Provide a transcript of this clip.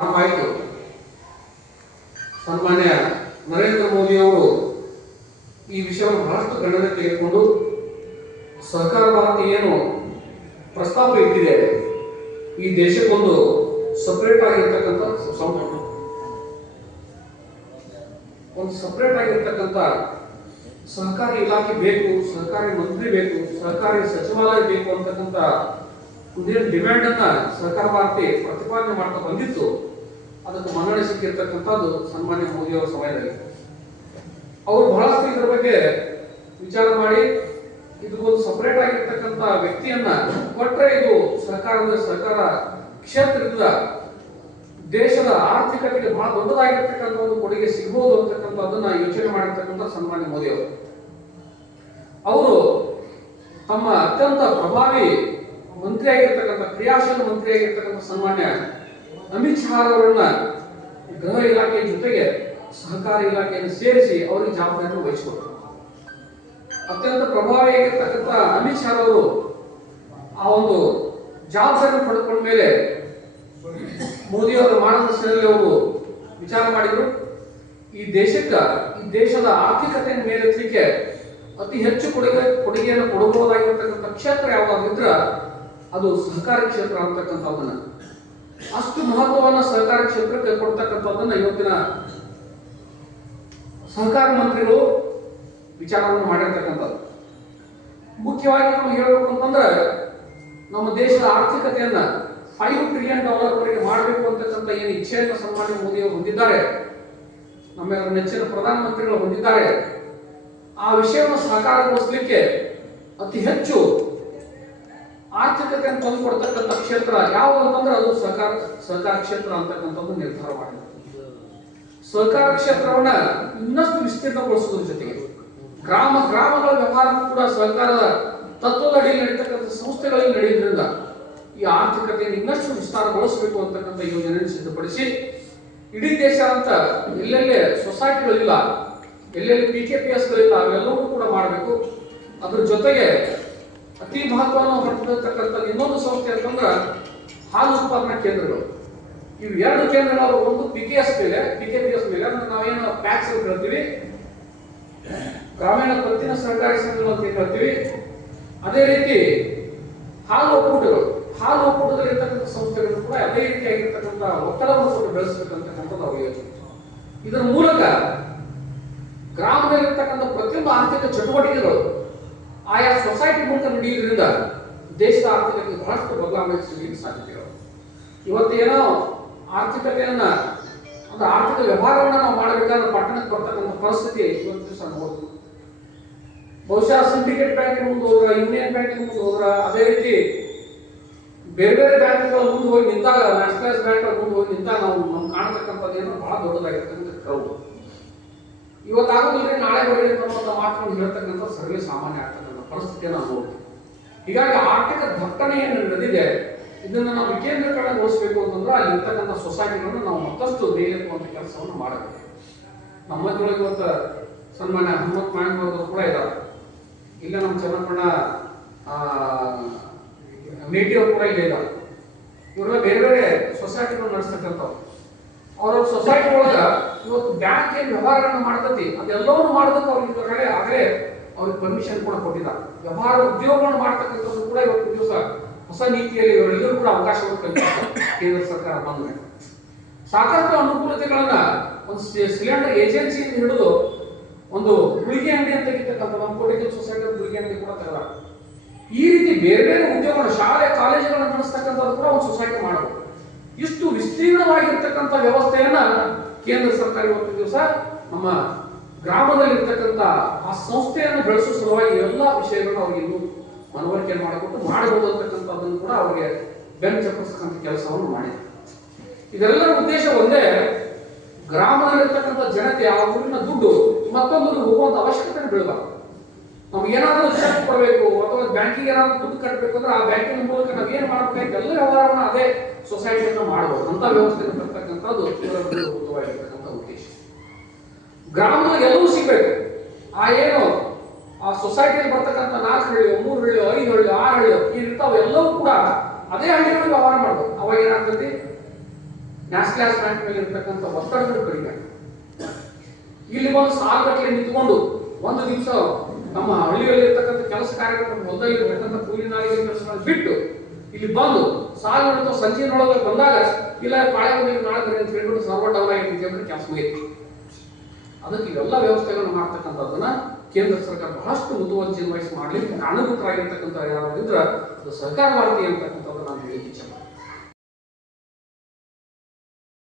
ಆಯಿತು ಸನ್ಮಾನ್ಯ ನರೇಂದ್ರ ಮೋದಿ ಅವರು ಈ ವಿಷಯವನ್ನು ಬಹಳಷ್ಟು ಗಣನೆ ತೆಗೆದುಕೊಂಡು ಸಹಕಾರ ಭಾರತ ಏನು ಪ್ರಸ್ತಾಪ ಇಟ್ಟಿದೆ. ಈ ದೇಶಕ್ಕೊಂದು ಸಪ್ರೇಟ್ ಆಗಿರ್ತಕ್ಕಂಥ ಒಂದು ಸಪ್ರೇಟ್ ಆಗಿರ್ತಕ್ಕಂಥ ಸಹಕಾರಿ ಇಲಾಖೆ ಬೇಕು, ಸಹಕಾರಿ ಮಂತ್ರಿ ಬೇಕು, ಸಹಕಾರಿ ಸಚಿವಾಲಯ ಬೇಕು ಅಂತಕ್ಕಂಥ ಡಿಮ್ಯಾಂಡ್ ಅನ್ನ ಸಹಕಾರ ಭಾರತಿ ಪ್ರತಿಪಾದನೆ ಮಾಡ್ತಾ ಬಂದಿತ್ತು. ಅದಕ್ಕೆ ಮನ್ನಣೆ ಸಿಕ್ಕಿರ್ತಕ್ಕಂಥದ್ದು ಸನ್ಮಾನ್ಯ ಮೋದಿ ಅವರ ಸಮಯದಲ್ಲಿ. ಅವರು ಬಹಳಷ್ಟು ಇದರ ಬಗ್ಗೆ ವಿಚಾರ ಮಾಡಿ, ಇದು ಒಂದು ಸಪರೇಟ್ ಆಗಿರ್ತಕ್ಕಂಥ ವ್ಯಕ್ತಿಯನ್ನ ಕೊಟ್ಟರೆ ಇದು ಸರ್ಕಾರದ ಸರ್ಕಾರ ಕ್ಷೇತ್ರದಿಂದ ದೇಶದ ಆರ್ಥಿಕತೆಗೆ ಬಹಳ ದೊಡ್ಡದಾಗಿರ್ತಕ್ಕಂಥ ಒಂದು ಕೊಡುಗೆ ಸಿಗಬಹುದು ಅಂತಕ್ಕಂಥದ್ದನ್ನ ಯೋಚನೆ ಮಾಡಿರ್ತಕ್ಕಂಥ ಸನ್ಮಾನ್ಯ ಮೋದಿ ಅವರು. ಅವರು ತಮ್ಮ ಅತ್ಯಂತ ಪ್ರಭಾವಿ ಮಂತ್ರಿ ಆಗಿರ್ತಕ್ಕಂಥ ಕ್ರಿಯಾಶೀಲ ಮಂತ್ರಿ ಆಗಿರ್ತಕ್ಕಂಥ ಸನ್ಮಾನ್ಯ ಅಮಿತ್ ಶಾ ಅವರನ್ನ ಗೃಹ ಇಲಾಖೆ ಜೊತೆಗೆ ಸಹಕಾರ ಇಲಾಖೆಯನ್ನು ಸೇರಿಸಿ ಅವರಿಗೆ ಜವಾಬ್ದಾರಿಯನ್ನು ವಹಿಸಿಕೊಟ್ರು ಅತ್ಯಂತ ಪ್ರಭಾವಿಯಾಗಿರ್ತಕ್ಕಂಥ ಅಮಿತ್ ಶಾ ಅವರು ಆ ಒಂದು ಜವಾಬ್ದಾರಿಯನ್ನು ಪಡೆದುಕೊಂಡ ಮೇಲೆ ಮೋದಿ ಅವರು ಮಾರ್ಗದರ್ಶನದಲ್ಲಿ ಅವರು ವಿಚಾರ ಮಾಡಿದ್ರು. ಈ ದೇಶಕ್ಕ, ಈ ದೇಶದ ಆರ್ಥಿಕತೆಯ ಮೇಲೆತ್ತಲಿಕ್ಕೆ ಅತಿ ಹೆಚ್ಚು ಕೊಡುಗೆ, ಕೊಡುಗೆಯನ್ನು ಕೊಡಬಹುದಾಗಿರ್ತಕ್ಕಂಥ ಕ್ಷೇತ್ರ ಯಾವಾಗಿದ್ರ ಅದು ಸಹಕಾರಿ ಕ್ಷೇತ್ರ ಅಂತಕ್ಕಂಥದ್ದನ್ನ ಅಷ್ಟು ಮಹತ್ವವನ್ನ ಸಹಕಾರ ಕ್ಷೇತ್ರಕ್ಕೆ ಕೊಡ್ತಕ್ಕಂಥದ್ದನ್ನ ಇವತ್ತಿನ ಸಹಕಾರ ಮಂತ್ರಿಗಳು ವಿಚಾರವನ್ನು ಮಾಡಿರ್ತಕ್ಕಂಥದ್ದು. ಮುಖ್ಯವಾಗಿ ನಾವು ಹೇಳಬೇಕು ಅಂತಂದ್ರೆ, ನಮ್ಮ ದೇಶದ ಆರ್ಥಿಕತೆಯನ್ನ ಫೈವ್ ಟ್ರಿಲಿಯನ್ ಡಾಲರ್ ವರೆಗೆ ಮಾಡಬೇಕು ಅಂತಕ್ಕಂಥ ಏನು ಇಚ್ಛೆಯನ್ನು ಸನ್ಮಾನ್ಯ ಮೋದಿಯವರು ಹೊಂದಿದ್ದಾರೆ, ನಮ್ಮೆಲ್ಲರ ನೆಚ್ಚಿನ ಪ್ರಧಾನಮಂತ್ರಿಗಳು ಹೊಂದಿದ್ದಾರೆ, ಆ ವಿಷಯವನ್ನು ಸಾಕಾರಗೊಳಿಸಲಿಕ್ಕೆ ಅತಿ ಹೆಚ್ಚು ಆರ್ಥಿಕತೆಯನ್ನು ತಂದುಕೊಡ್ತಕ್ಕಂಥ ಕ್ಷೇತ್ರ ಯಾವ ಅಂತಂದ್ರೆ ಅದು ಸಹಕಾರ ಸಹಕಾರ ಕ್ಷೇತ್ರ ಅಂತಕ್ಕಂಥದ್ದು ನಿರ್ಧಾರ ಮಾಡಿದೆ ಸಹಕಾರ ಕ್ಷೇತ್ರವನ್ನ ಇನ್ನಷ್ಟು ವಿಸ್ತೀರ್ಣಗೊಳಿಸುವುದ್ರ ಜೊತೆಗೆ ಗ್ರಾಮ, ಗ್ರಾಮಗಳ ವ್ಯವಹಾರ ಕೂಡ ಸಹಕಾರದ ತತ್ವದ ಅಡಿಯಲ್ಲಿ ನಡೀತಕ್ಕಂಥ ಸಂಸ್ಥೆಗಳಲ್ಲಿ ನಡೆಯುವುದರಿಂದ ಈ ಆರ್ಥಿಕತೆಯನ್ನು ಇನ್ನಷ್ಟು ವಿಸ್ತಾರಗೊಳಿಸಬೇಕು ಅಂತಕ್ಕಂಥ ಯೋಜನೆಯನ್ನು ಸಿದ್ಧಪಡಿಸಿ ಇಡೀ ದೇಶ ಅಂತ ಎಲ್ಲೆಲ್ಲಿ ಸೊಸೈಟಿಗಳಿಲ್ಲ, ಎಲ್ಲೆಲ್ಲಿ ಪಿ ಕೆ ಪಿ ಎಸ್ಗಳಿಲ್ಲ ಅವೆಲ್ಲವೂ ಕೂಡ ಮಾಡಬೇಕು. ಅದ್ರ ಜೊತೆಗೆ ಅತಿ ಮಹತ್ವವನ್ನು ಹೊಂದಿರತಕ್ಕಂಥ ಇನ್ನೊಂದು ಸಂಸ್ಥೆ ಅಂತಂದ್ರೆ ಹಾಲು ಉತ್ಪಾದನಾ ಕೇಂದ್ರಗಳು. ಇವು ಎರಡು ಕೇಂದ್ರಗಳು ಒಂದು ಪಿ ಕೆ ಎಸ್ ಮೇಲೆ ಪಿ ಕೆ ಪಿ ಎಸ್ ಮೇಲೆ ಅಂದ್ರೆ ನಾವೇನು ಪ್ಯಾಕ್ಸ್ ಅಂತ ಗ್ರಾಮೀಣ ಪತ್ತಿನ ಸಹಕಾರಿ ಸಂಘಗಳು ಅಂತ ಹೇಳ್ತೀವಿ. ಅದೇ ರೀತಿ ಹಾಲು ಒಕ್ಕೂಟಗಳು. ಹಾಲು ಒಕ್ಕೂಟದಲ್ಲಿ ಇರ್ತಕ್ಕಂಥ ಸಂಸ್ಥೆಗಳು ಕೂಡ ಅದೇ ರೀತಿಯಾಗಿರ್ತಕ್ಕಂಥ ಒತ್ತಡವನ್ನು ಕೂಡ ಬೆಳೆಸಬೇಕಂತಕ್ಕಂಥದ್ದು ನಾವು ಯೋಚನೆ ಇದರ ಮೂಲಕ ಗ್ರಾಮದಲ್ಲಿರ್ತಕ್ಕಂಥ ಪ್ರತಿಯೊಂದು ಆರ್ಥಿಕ ಚಟುವಟಿಕೆಗಳು ಆಯಾ ಸೊಸೈಟಿ ಮೂಲಕ ನಡೆಯುವುದರಿಂದ ದೇಶದ ಆರ್ಥಿಕತೆ ಬಹಳಷ್ಟು ಬದಲಾವಣೆ ಸಿಗಲಿಕ್ಕೆ ಸಾಧ್ಯತೆಗಳು ಇವತ್ತೇನೋ ಆರ್ಥಿಕತೆಯನ್ನ ಒಂದು ಆರ್ಥಿಕ ವ್ಯವಹಾರವನ್ನ ನಾವು ಮಾಡಬೇಕಾದ್ರೆ ಪಟ್ಟಣಕ್ಕೆ ಬರ್ತಕ್ಕಂಥ ಪರಿಸ್ಥಿತಿ ಇವತ್ತು ದಿವಸ ಬಹುಶಃ ಸಿಂಡಿಕೇಟ್ ಬ್ಯಾಂಕ್ ಮುಂದೆ ಹೋದ್ರ ಯೂನಿಯನ್ ಬ್ಯಾಂಕ್ ಮುಂದೆ ಹೋದ್ರ ಅದೇ ರೀತಿ ಬೇರೆ ಬೇರೆ ಬ್ಯಾಂಕ್ಗಳ ಮುಂದೆ ಹೋಗಿ ನಿಂತಾಗ ನ್ಯಾಷನಲೈಸ್ ಬ್ಯಾಂಕ್ಗಳ ಮುಂದೆ ಹೋಗಿ ನಿಂತಾಗ ನಾವು ನಮ್ಗೆ ಕಾಣತಕ್ಕಂಥದ್ದೇನೋ ಬಹಳ ದೊಡ್ಡದಾಗಿರ್ತಕ್ಕಂಥ ಕ್ರೌಡ್ ಇವತ್ತಾಗೋದಿಲ್ಲ ನಾಳೆ ಬರಲಿ ಅಂತ ಮಾತ್ರ ಹೇಳ್ತಕ್ಕಂಥ ಸರ್ವೇ ಸಾಮಾನ್ಯ ಆಗ್ತಕ್ಕಂಥ ಪರಿಸ್ಥಿತಿಯನ್ನು ನಾವು ಹೀಗಾಗಿ ಆರ್ಥಿಕ ದಟ್ಟಣೆ ಏನು ನಡೆದಿದೆ, ಇದನ್ನು ನಾವು ವಿಕೇಂದ್ರೀಕರಣಗೊಳಿಸಬೇಕು ಅಂತಂದ್ರೆ ಅಲ್ಲಿ ಇರ್ತಕ್ಕಂಥ ಸೊಸೈಟಿಗಳನ್ನು ನಾವು ಮತ್ತಷ್ಟು ಮೇಲೆತ್ತುವಂಥ ಕೆಲಸವನ್ನು ಮಾಡಬೇಕು. ನಮ್ಮದ್ರೊಳಗೆ ಇವತ್ತು ಸನ್ಮಾನ್ಯ ಹನುಮತ್ ಮಾಯಂಗವರು ಕೂಡ ಇದ್ದಾರೆ ಇಲ್ಲ ನಮ್ಮ ಚನ್ನಪ್ಪಣ್ಣ ಮೇಟಿ ಕೂಡ ಇಲ್ಲೇ ಇದ್ದಾರೆ ಇವರೆಲ್ಲ ಬೇರೆ ಬೇರೆ ಸೊಸೈಟಿಗಳು ನಡೆಸ್ತಕ್ಕಂಥವ್ರು. ಅವ್ರವ್ರ ಸೊಸೈಟಿ ಒಳಗ ಇವತ್ತು ಬ್ಯಾಂಕ್ ಏನ್ ವ್ಯವಹಾರಗಳನ್ನ ಮಾಡ್ತತಿ, ಅದೆಲ್ಲವನ್ನು ಮಾಡೋದಕ್ಕೆ ಅವ್ರಿಗೆ ಆಗಲೇ ಅವ್ರಿಗೆ ಪರ್ಮಿಷನ್ ಕೂಡ ಕೊಟ್ಟಿಲ್ಲ. ವ್ಯವಹಾರ ಉದ್ಯೋಗವನ್ನು ಮಾಡ್ತಕ್ಕಂಥದ್ದು ಕೂಡ ಇವತ್ತು ದಿವಸ ಹೊಸ ನೀತಿಯಲ್ಲಿ ಇವರೆಲ್ಲರೂ ಕೂಡ ಅವಕಾಶವನ್ನು ಕಲ್ಪಿಸಿದ್ದಾರೆ ಕೇಂದ್ರ ಸರ್ಕಾರ ಬಂದ ಸಾಕಷ್ಟು ಅನುಕೂಲತೆಗಳನ್ನ ಒಂದು ಸಿಲಿಂಡರ್ ಏಜೆನ್ಸಿಯಿಂದ ಹಿಡಿದು ಒಂದು ಗುಳಿಗೆ ಅಂಗಡಿ ಅಂತ ತೆಗಿತಕ್ಕಂಥ ನಮ್ಮ ಸೊಸೈಟಿ ಗುಳಿಗೆ ಅಂಗಡಿ ಕೂಡ ತೆಗೆದ. ಈ ರೀತಿ ಬೇರೆ ಬೇರೆ ಉದ್ಯೋಗಗಳು, ಶಾಲೆ, ಕಾಲೇಜುಗಳನ್ನು ನಡೆಸ್ತಕ್ಕಂಥದ್ದು ಕೂಡ ಒಂದು ಸೊಸೈಟಿ ಮಾಡಬಹುದು ಇಷ್ಟು ವಿಸ್ತೀರ್ಣವಾಗಿರ್ತಕ್ಕಂಥ ವ್ಯವಸ್ಥೆಯನ್ನ ಕೇಂದ್ರ ಸರ್ಕಾರ ಇವತ್ತು ದಿವಸ ನಮ್ಮ ಗ್ರಾಮದಲ್ಲಿರ್ತಕ್ಕಂಥ ಆ ಸಂಸ್ಥೆಯನ್ನು ಬೆಳೆಸೋ ಸಲುವಾಗಿ ಎಲ್ಲ ವಿಷಯಗಳನ್ನು ಅವ್ರಿಗೆ ಇನ್ನೂ ಮನವರಿಕೆ ಮಾಡಿಕೊಟ್ಟು ಮಾಡಬಹುದು ಅಂತಕ್ಕಂಥದ್ದನ್ನು ಕೂಡ ಅವರಿಗೆ ಬೆನ್ನು ಚಪ್ಪಿಸ್ತಕ್ಕಂಥ ಕೆಲಸವನ್ನು ಮಾಡಿದೆ ಇದೆಲ್ಲರ ಉದ್ದೇಶ ಒಂದೇ, ಗ್ರಾಮದಲ್ಲಿರ್ತಕ್ಕಂಥ ಜನತೆ ಆ ಊರಿನ ದುಡ್ಡು ಮತ್ತೊಂದು ಹೋಗುವಂತ ಅವಶ್ಯಕತೆ ಬೀಳಬಾರ್ದು. ನಮ್ಗೆ ಏನಾದರೂ ಚೆಕ್ ಕೊಡಬೇಕು ಅಥವಾ ಬ್ಯಾಂಕಿಗೆ ಏನಾದರೂ ದುಡ್ಡು ಕಟ್ಟಬೇಕು ಅಂದ್ರೆ ಆ ಬ್ಯಾಂಕಿನ ಮೂಲಕ ನಾವು ಏನು ಮಾಡಬೇಕು ಎಲ್ಲ ವ್ಯವಹಾರವನ್ನು ಅದೇ ಸೊಸೈಟಿಯನ್ನು ಮಾಡಬಹುದು ಅಂತ ವ್ಯವಸ್ಥೆ ಇರ್ತಕ್ಕಂಥದ್ದು ಉದ್ದೇಶ ಎಲ್ಲವೂ ಸಿಗ್ಬೇಕು. ಆ ಏನು, ಆ ಸೊಸೈಟಿಯಲ್ಲಿ ಬರ್ತಕ್ಕಂಥ ನಾಲ್ಕು ಹಳ್ಳಿ ಮೂರು ಹಳ್ಳಿ ಐದು ಹಳ್ಳಿ ಆರು ಹಳ್ಳಿ ಇರ್ತಾವ ಎಲ್ಲವೂ ಕೂಡ ಅದೇ ಹಳ್ಳಿಗಳು ವ್ಯವಹಾರ ಮಾಡಬೇಕು. ಅವಾಗ ನ್ಯಾಷ್ ಗ್ಯಾಸ್ ಬ್ಯಾಂಕ್ ಮೇಲೆ ಇರ್ತಕ್ಕಂಥ ಒತ್ತಡಗಳು ಕಡಿಮೆ. ಇಲ್ಲಿ ಒಂದು ಸಾಲುಗಟ್ಟಲೆ ನಿಂತ್ಕೊಂಡು ಒಂದು ದಿವಸ ನಮ್ಮ ಹಳ್ಳಿಯಲ್ಲಿ ಇರ್ತಕ್ಕಂಥ ಕೆಲಸ ಕಾರ್ಯಕ್ರಮ ಹೊಲದಲ್ಲಿ ಇರ್ತಕ್ಕಂಥ ಕೂಲಿ ನಾಲಿಗೆ ಕೆಲಸ ಬಿಟ್ಟು ಇಲ್ಲಿ ಬಂದು ಸಾಲ ಸಂಜೆ ಸಂಜೆನೊಳಗೆ ಬಂದಾಗ, ಇಲ್ಲ, ಪಾಳೆ ನಾಳೆ ಅಂತ ಹೇಳ್ಬಿಟ್ಟು ಸರ್ವ ಡೌನ್ ಅಂದ್ರೆ ಕೆಲಸ ಮುಗಿತು ಅದಕ್ಕೆ ಇವೆಲ್ಲ ವ್ಯವಸ್ಥೆಗಳನ್ನು ಮಾಡ್ತಕ್ಕಂಥದ್ದನ್ನ ಕೇಂದ್ರ ಸರ್ಕಾರ ಬಹಳಷ್ಟು ಮುತುವರ್ಜಿ ವಹಿಸಿ ಮಾಡಲಿ ಕಾರಣಭೂತರಾಗಿರ್ತಕ್ಕಂಥ ಯಾರಾದ್ರೂ ಇದ್ರೆ ಅದು ಸರ್ಕಾರ ಅಂತಕ್ಕಂಥದ್ದು ನಾನು ಹೇಳಿಕೆ